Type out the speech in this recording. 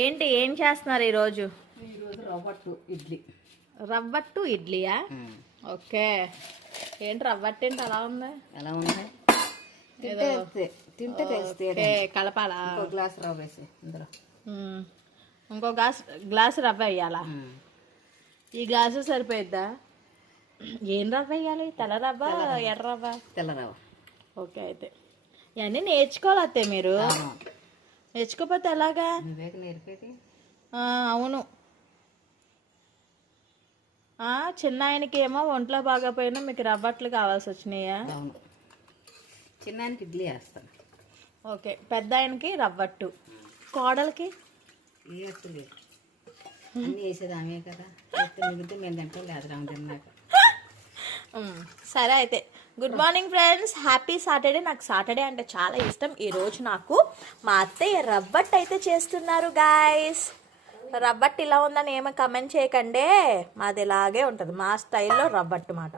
ఏంటి ఏం చేస్తున్నారు ఈరోజు? రవ్వట్టు ఇడ్లీ. రవ్వట్టు ఇడ్లీయా? ఓకే. ఏంటి రవ్వట్టు ఏంటి అలా ఉంది? ఎలా ఉంది? తింటే తెలిస్తే కలపాలా? గ్లాస్ రవ్వ వేసి ఇందులో ఇంకో గ్లాస్ రవ్వ వేయాలా? ఈ గ్లాసు సరిపోయిద్దా? ఏం రవ్వ వేయాలి? తెల్ల రవ్వ, ఎర్ర రవ్వ? తెల్ల రవ్వ. ఓకే. అయితే ఇవన్నీ నేర్చుకోవాలి అత్తే మీరు. నేర్చుకోకపోతే ఎలాగా? నేర్పేది. అవును. చిన్న ఆయనకి ఏమో ఒంట్లో బాగోపోయినా మీకు రవ్వట్లు కావాల్సి వచ్చినాయా? అవును. చిన్న ఆయనకి ఇడ్లీ వేస్తాను. ఓకే. పెద్ద ఆయనకి రవ్వట్టు, కోడలికి ఏ అట్టు లేదు. అన్నీ వేసేది ఆమె కదా. మిగిలితే మేము తింటాం, లేదు రాము తిన్నాక. సరే అయితే good morning friends, happy Saturday. నాకు సాటర్డే అంటే చాలా ఇష్టం. ఈరోజు నాకు మా అత్తయ్య రవ్వట్ అయితే చేస్తున్నారు గాయస్. రవ్వట్ ఇలా ఉందని ఏమో కమెంట్ చేయకండి, మాది ఇలాగే ఉంటుంది, మా స్టైల్లో రవ్వట్టు మాట.